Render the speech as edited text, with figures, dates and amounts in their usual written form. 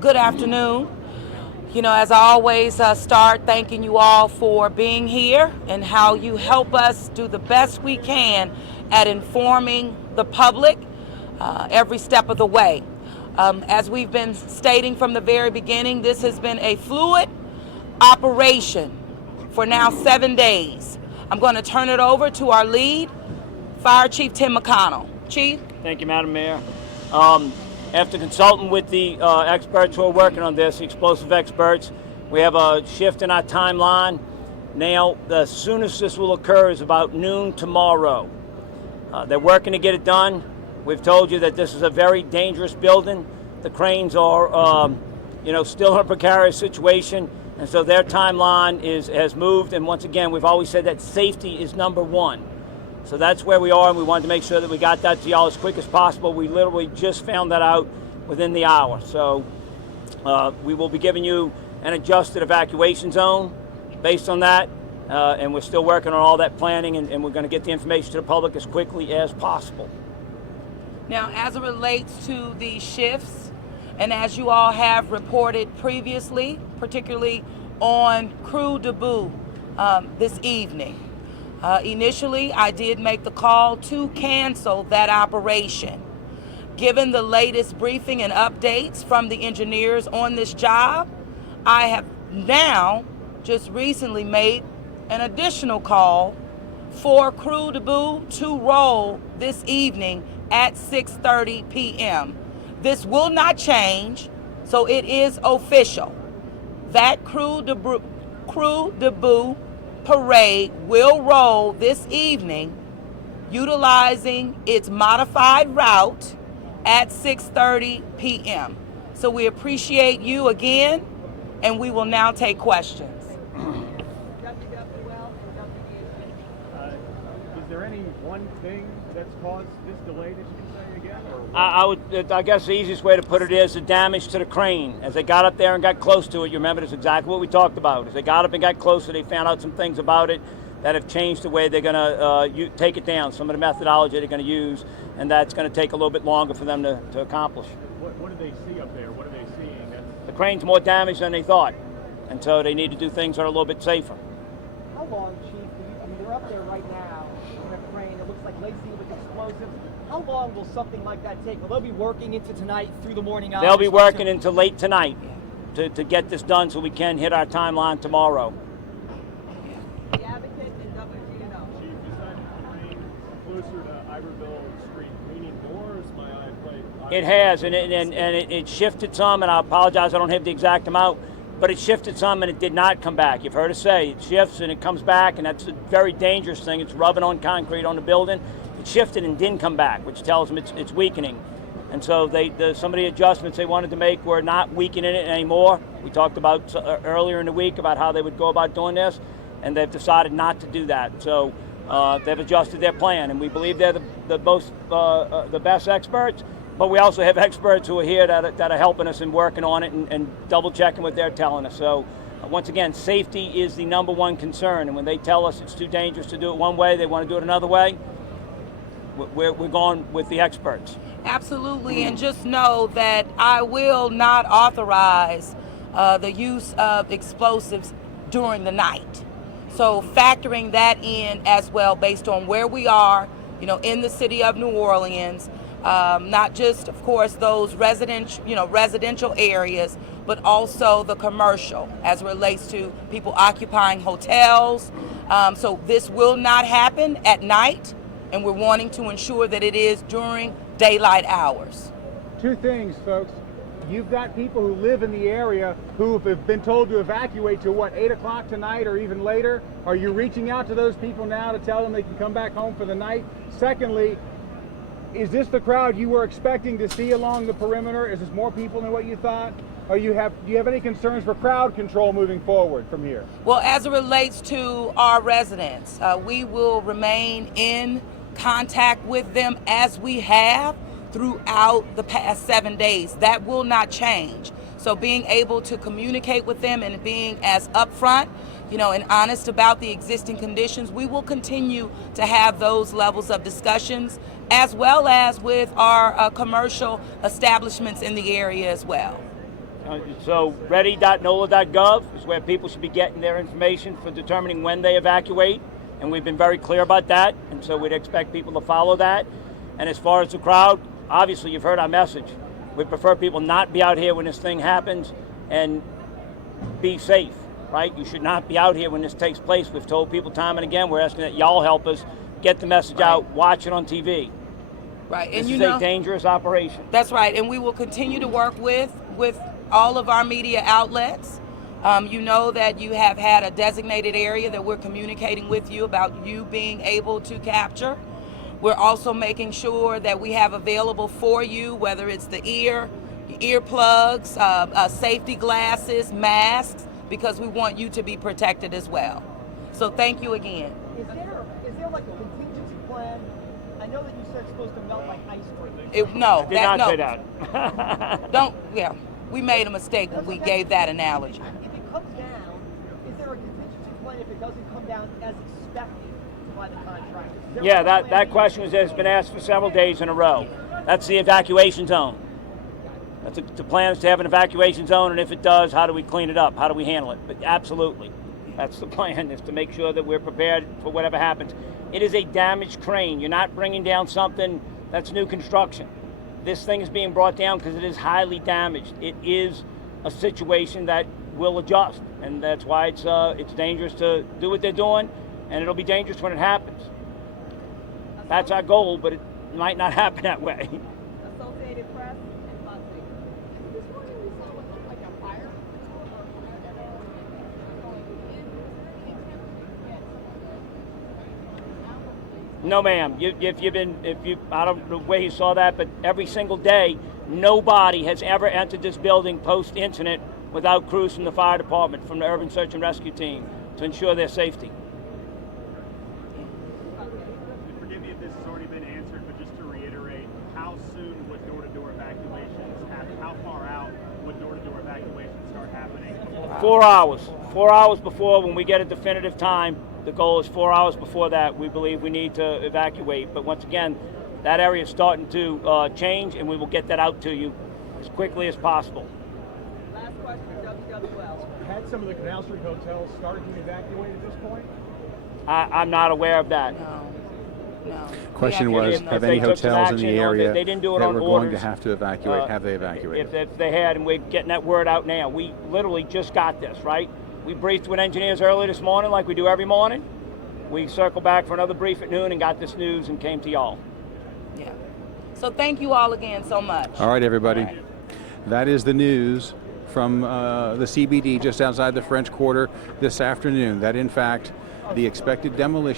Good afternoon. You know, as I always start thanking you all for being here and how you help us do the best we can at informing the public every step of the way. As we've been stating from the very beginning, this has been a fluid operation for now 7 days. I'm going to turn it over to our lead, Fire Chief Tim McConnell. Chief? Thank you, Madam Mayor. After consulting with the experts who are working on this, the explosive experts, we have a shift in our timeline. Now, the soonest this will occur is about noon tomorrow. They're working to get it done. We've told you that this is a very dangerous building. The cranes are, still in a precarious situation, and so their timeline has moved. And once again, we've always said that safety is number one. So that's where we are, and we wanted to make sure that we got that to y'all as quick as possible. We literally just found that out within the hour. So we will be giving you an adjusted evacuation zone based on that, and we're still working on all that planning, and we're going to get the information to the public as quickly as possible. Now, as it relates to the shifts, and as you all have reported previously, particularly on crew debut this evening, initially, I did make the call to cancel that operation. Given the latest briefing and updates from the engineers on this job, I have now just recently made an additional call for crew debut to roll this evening at 6:30 p.m. This will not change, so it is official. That crew debut parade will roll this evening utilizing its modified route at 6:30 p.m. So we appreciate you again, and we will now take questions. Is there any one thing that's caused this delay that you can say again? I guess the easiest way to put it is the damage to the crane. As they got up there and got close to it, you remember, that's exactly what we talked about. As they got up and got closer, they found out some things about it that have changed the way they're going to take it down, some of the methodology they're going to use, and that's going to take a little bit longer for them to accomplish. What do they see up there? What are they seeing? The crane's more damaged than they thought, and so they need to do things that are a little bit safer. How long, Chief? They're up there right now in a crane. It looks like lacing with explosives. How long will something like that take? Will they be working into tonight through the morning hours? They'll be working until late tonight to get this done so we can hit our timeline tomorrow. The Advocate and WGNO. Chief, is that crane closer to Iberville Street leaning more, or is my eye playing? It has, and it shifted some, and I apologize, I don't have the exact amount, but it shifted some and it did not come back. You've heard us say it shifts and it comes back, and that's a very dangerous thing. It's rubbing on concrete on the building. It shifted and didn't come back, which tells them it's weakening. And so some of the adjustments they wanted to make were not weakening it anymore. We talked about earlier in the week about how they would go about doing this, and they've decided not to do that. So they've adjusted their plan, and we believe they're the best experts. But we also have experts who are here that are helping us and working on it and double checking what they're telling us. So once again, safety is the number one concern. And when they tell us it's too dangerous to do it one way, they want to do it another way, we're going with the experts. Absolutely, and just know that I will not authorize the use of explosives during the night. So factoring that in as well, based on where we are, in the city of New Orleans. Not just, of course, those residential areas, but also the commercial as it relates to people occupying hotels. So this will not happen at night, and we're wanting to ensure that it is during daylight hours. Two things, folks. You've got people who live in the area who have been told to evacuate to 8 o'clock tonight or even later. Are you reaching out to those people now to tell them they can come back home for the night? Secondly, is this the crowd you were expecting to see along the perimeter? Is this more people than what you thought? Or do you have any concerns for crowd control moving forward from here? Well, as it relates to our residents, we will remain in contact with them as we have throughout the past 7 days. That will not change. So being able to communicate with them and being as upfront and honest about the existing conditions, we will continue to have those levels of discussions, as well as with our commercial establishments in the area as well. So ready.nola.gov is where people should be getting their information for determining when they evacuate, and we've been very clear about that, and so we'd expect people to follow that. And as far as the crowd, obviously you've heard our message. We prefer people not be out here when this thing happens and be safe, right? You should not be out here when this takes place. We've told people time and again, we're asking that y'all help us get the message out, watch it on TV. Right, and this is a dangerous operation. That's right, and we will continue to work with all of our media outlets. You know that you have had a designated area that we're communicating with you about you being able to capture. We're also making sure that we have available for you, whether it's the earplugs, safety glasses, masks, because we want you to be protected as well. So thank you again. Is there like a contingency plan? I know that you said it's supposed to melt like ice cream. Did not say that. We made a mistake when we gave that analogy. If it comes down, is there a contingency plan if it doesn't come down as expected by the contractor? Yeah, that question has been asked for several days in a row. That's the evacuation zone. The plan is to have an evacuation zone, and if it does, how do we clean it up? How do we handle it? But absolutely, that's the plan, is to make sure that we're prepared for whatever happens. It is a damaged crane. You're not bringing down something that's new construction. This thing is being brought down because it is highly damaged. It is a situation that will adjust, and that's why it's dangerous to do what they're doing, and it'll be dangerous when it happens. That's our goal, but it might not happen that way. Associated Press and Las Vegas. This morning we saw what looked like a fire. No, ma'am. I don't know where you saw that, but every single day, nobody has ever entered this building post-incident without crews from the fire department, from the urban search and rescue team, to ensure their safety. Forgive me if this has already been answered, but just to reiterate, how soon would door-to-door evacuations happen? How far out would door-to-door evacuations start happening? 4 hours. 4 hours before, when we get a definitive time. The goal is 4 hours before that. We believe we need to evacuate. But once again, that area is starting to change, and we will get that out to you as quickly as possible. Last question, WWL. Had some of the Canal Street hotels started to evacuate at this point? I'm not aware of that. No. Question was, have any hotels in the area they didn't do it that on were orders, going to have to evacuate, have they evacuated? If they had, and we're getting that word out now. We literally just got this, right? We briefed with engineers early this morning like we do every morning. We circled back for another brief at noon and got this news and came to y'all. Yeah. So thank you all again so much. All right, everybody. That is the news from the CBD just outside the French Quarter this afternoon, that in fact the expected demolition